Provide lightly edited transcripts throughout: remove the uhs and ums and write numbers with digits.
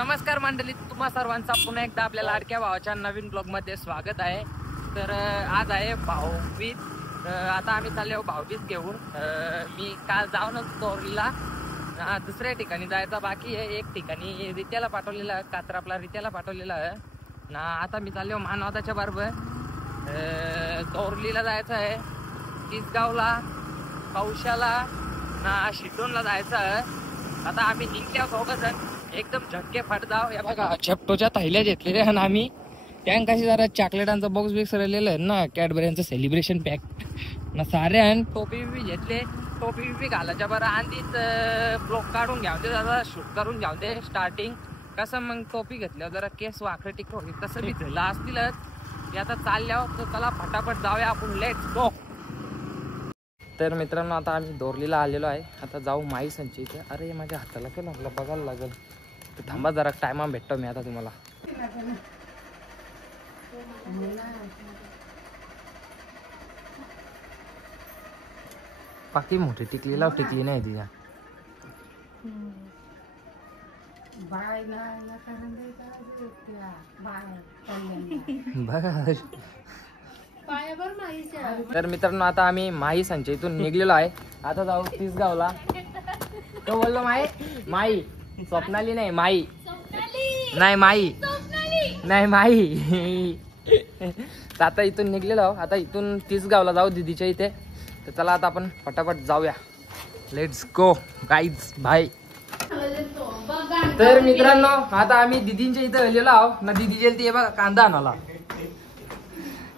नमस्कार मंडळी, तुम्हा सर्वांचा पुन्हा एकदा आपल्या लाडक्या भावाच्या नवीन ब्लॉग मध्ये स्वागत आहे। तर आज आहे भाऊबीज। आता आम्ही चाललो भाऊबीज घेऊन। मी काल जाऊन तोरलीला, दुसऱ्या ठिकाणी जायचा बाकी आहे। एक ठिकाणी रित्याला पाठवलेला, कात्रपला रित्याला पाठवलेला आहे ना। आता मी चाललो मानवताच्या बरोबर तोरलीला जायचं आहे, तिसगावला, कौशाला ना शिटोनला जायचं आहे। आता आम्ही निघल्या दोघंजण एकदम झटके फट जाव। या बघा चपटोच्या थैल्या घेतलेल्या आणि आम्ही त्यांकाशी जरा चॉकलेटांचा बॉक्स बिक्स राहिलेलं आहे ना, कॅडबऱ्यांचं सेलिब्रेशन पॅक ना। साऱ्यान टोपी बिपी घेतले, टोपी बिपी घालायच्या बरं आधीच ब्लॉग काढून घ्यावते, जरा शूट करून घ्यावते स्टार्टिंग कसं। मग टोपी घेतल्यावर जरा केस वाकडे टिकट होईल, तसं बी झालं असतीलच। आता चालल्यावर तर चला फटाफट जाऊया आपण, लेट्स गो। तर मित्रांनो आता आम्ही दोरलीला आलेलो आहे। आता जाऊ माई संची इथे। अरे माझ्या हाताला काय लागलं बघायला लागेल, तर थांबा जरा, टायमा भेटतो मी आता तुम्हाला। पाकी मोठी टिकली लाव, टिकली नाही तिच्या बघा। तर मित्रांनो आता आम्ही माई संचय इथून निघलेलो आहे। आता जाऊ तिसगावला। तो बोललो माई, माई स्वप्नाली नाही, माई नाही, माई नाही, माई। आता इथून निघलेलो आहो, आता इथून तिसगावला जाऊ दीदीच्या इथे। तर चला आता आपण फटाफट जाऊया, लेट्स गो गाईज बाय। तर मित्रांनो आता आम्ही दीदींच्या इथे आलेलो आहो ना। दीदी गेलती हे बघा कांदा आणायला।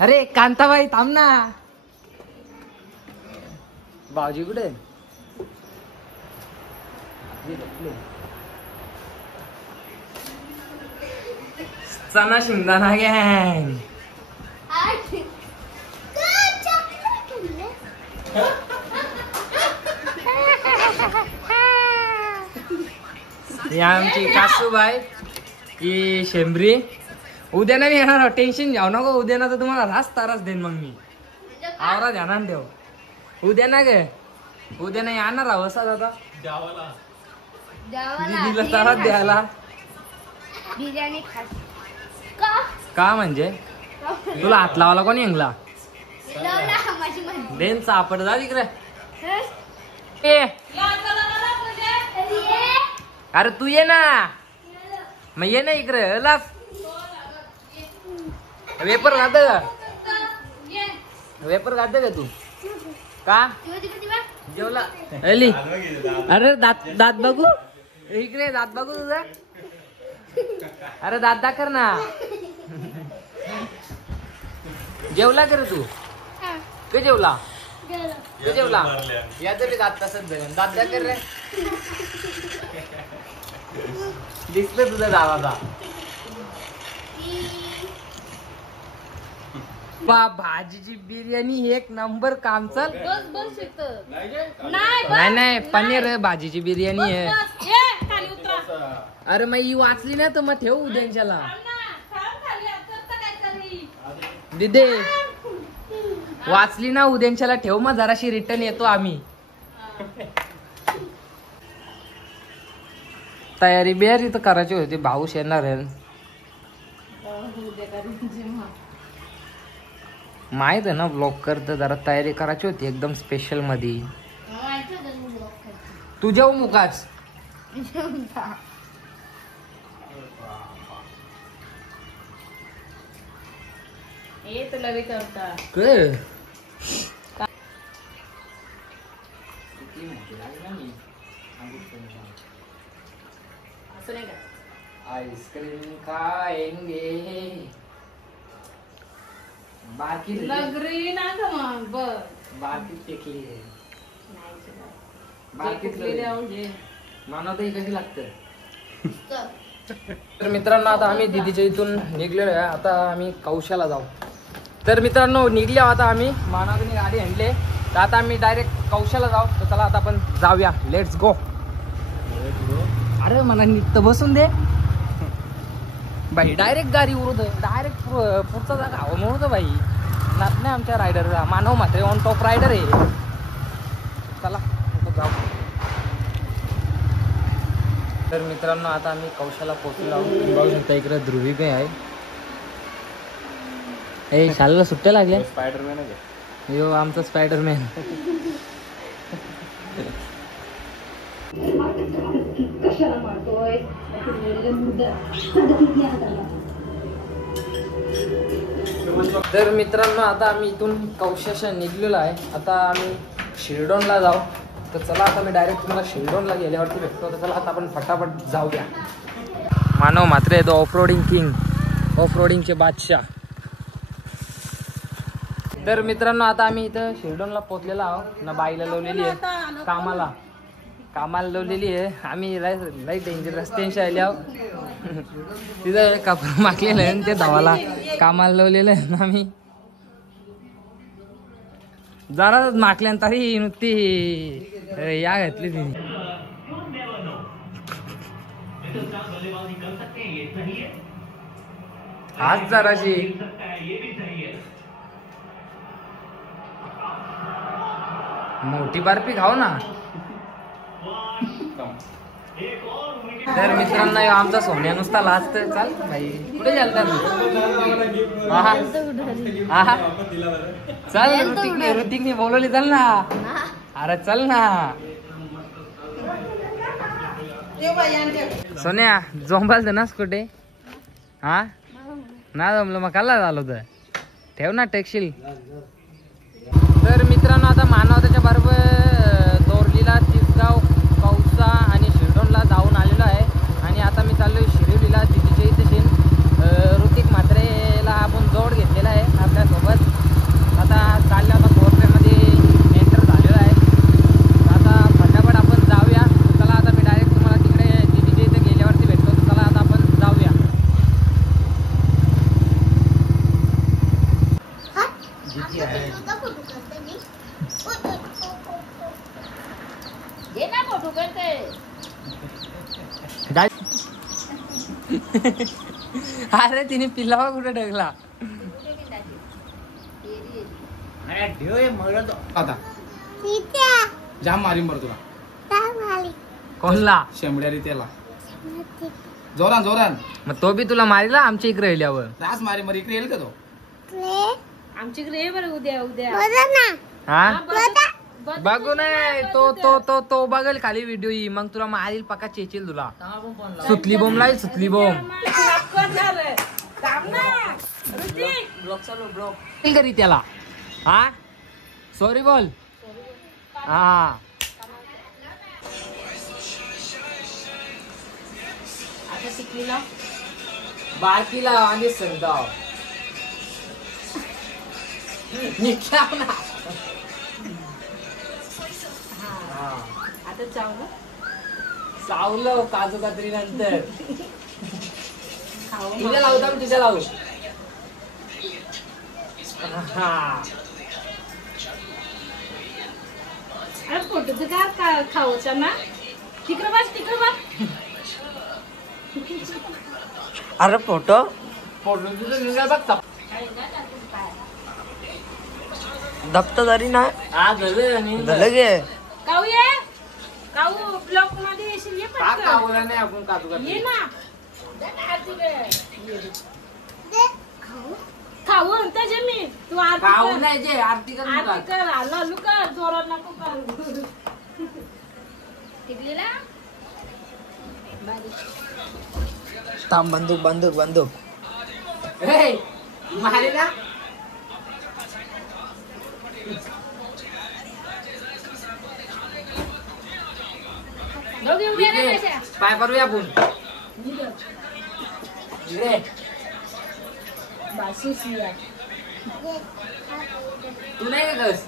अरे कांताबाई थांब ना, भाऊजी कुठे? चना शिंगदाणा गँग। ही आमची कासूबाई, ही शेंबरी। उद्या नाही येणार, टेन्शन घ्याव नको। उद्या ना तर तुम्हाला रास तारास देईन मग मी, आवरा ध्यानान ठेव। उद्या ना गे, उद्या नाही येणार आहो असा दादा दीदीला तारास द्यायला। बिर्याणी का म्हणजे तुला हात लावायला कोणी येंगला देन सापड जा तिकडे। अरे तू ये ना, मग ये ना इकडे। लाफ वेपर खात का, वेपर खात का तू? का जेवला अली? अरे दात दात बघू इकडे, दात बघू तुझा। अरे दात दाखर ना। जेवला कर तू? का जेवला? का जेवला? या तरी दात तसंच दात दाखर रे। दिसलं तुझा दावाचा भाजीची बिर्याणी एक नंबर काम चल। नाही नाही पनीर भाजीची बिर्याणी आहे। अरे मग ही वाचली ना तर मग ठेव उद्याच्याला दिदे, वाचली ना उद्याच्याला ठेव, मग जराशी रिटर्न येतो आम्ही। तयारी बियारी तर करायची होती, भाऊश येणार आहे माहित आहे ना, ब्लॉग करत जरा तयारी करायची होती एकदम स्पेशल मध्ये। तू जेव मुकाच तुला बी करता आइसक्रीम खाएंगे बाकी नगरी ना का मग बर बाकी टेकली आहे, बाकी मानव तर कशी लागतं। तर मित्रांनो आता आम्ही दीदीच्या इथून निघलेलो आहे। आता आम्ही कौशाला जाऊ। तर मित्रांनो निघले आता आम्ही, मानवने गाडी आणले, तर आता आम्ही डायरेक्ट कौशाला जाऊ। तर चला आता आपण जाऊया, लेट्स गो। अरे मला निघतं बसून दे बाई, डायरेक्ट गाडी उडवतो, डायरेक्ट पुढचा जागा हवा म्हणतो बाई। नात नाही आमच्या रायडर, मानव मात्र ऑन टॉप रायडर आहे। चला जाऊ। तर मित्रांनो आता आम्ही कौशाला पोहोचलो आहोत. तुम्ही बघू शकता इकडे ध्रुवी पण आहे. ए शाळेला सुट्ट्या लागल्या. स्पायडरमॅन आहे यो आमचा स्पायडरमॅन. तर मित्रांनो आता आम्ही इथून कौशाशा निघलेलो आहे. आता आम्ही शिरडोनला जाऊ. तर चला आता मी डायरेक्ट तुम्हाला शिरडोनला गेल्यावरती भेटतो. तर चला आता आपण फटाफट जाऊया. Manav Matre the off roading king, ऑफ रोडिंगचे बादशाह. तर मित्रांनो आता आम्ही इथं शिरडोनला पोहोचलेलो आहोत. ना बाईला लावलेली आहे कामाला लावलेली आहे. आम्ही लई डेंजर रस्त्यांशी आले आहोत. तिथं कापड मागलेलं आहे ते धावाला कामाला लावलेलं आहे ना. आम्ही जरा मागल्यानंतर तरी नुसती या घातली तिने. आज जराशी मोठी बर्फी खाऊ ना. तर मित्रांनो आमचा सोन्या नुसता लाजत. चाल भाई कुठे चालता चल. ऋतिकने बोलवली चल ना. अरे चल ना सोन्या. जोंबाल नास कुठे हा ना जमलं मग काला झालं तर ठेव ना टेकशील. तर मित्रांनो आता मानवताच्या बरोबर दोरलीला, तिसगाव, कौसा आणि शिरडोनला जाऊन आलेलो आहे. आणि आता मी चाललोय शिरवलीला दिदीच्या इथे. ऋतिक म्हात्रेला आपण जोड घेतलेला आहे आपल्यासोबत. आता चाललं आता फोरवेमध्ये एंटर झालेलो आहे. आता फटाफट आपण जाऊया. चला आता मी डायरेक्ट तुम्हाला तिकडे दिदीच्या इथे गेल्यावरती भेटतो. तर चला आता आपण जाऊया. अरे तिने पिल्लावा कुठे ठेवला. आता जाम मारीन बरं तुला. कोणला शेंबड्या रे त्याला जोरान जोरान. मग तो बी तुला मारिला आमच्या इकडे राहिल्यावर. रास मारी मरी इकडे येईल का तो. आमच्याकडे ये बरं उद्या हा बघू नाही तो तो तो तो बघेल खाली व्हिडिओ ही. मग तुला मारील पक्का चेचेल तुला. सुतली बोंब लाईल सुतली बोंब करी त्याला. हा सॉरी बोल. हा बारकीला आणि सरदाव निघाव ना. आता चावलं काजू कात्री नंतर. तुझ्या लावता तुझ्या लावू. अरे फोटो तर काय खाऊचा ना. तिकडे बस. अरे फोटो तुझं बघ. दप्तर तरी ना झालं गे. काऊ ये काऊ ब्लॉक मध्ये येशील. ये बोला नाही आपण काजू कात्री. ये ना खाऊ म्हणता जे मी. तू खाऊ नाही जे आरती कर. आरती कर. लालू कर. जोरात नको कर. टिकलीला थांब. बंदूक मारे ना. पाय करूया आपण. तू नाही का कस.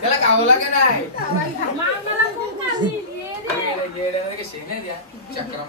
त्याला गावला का नाही. मामाला कोण काढली? ये रे. चक्राम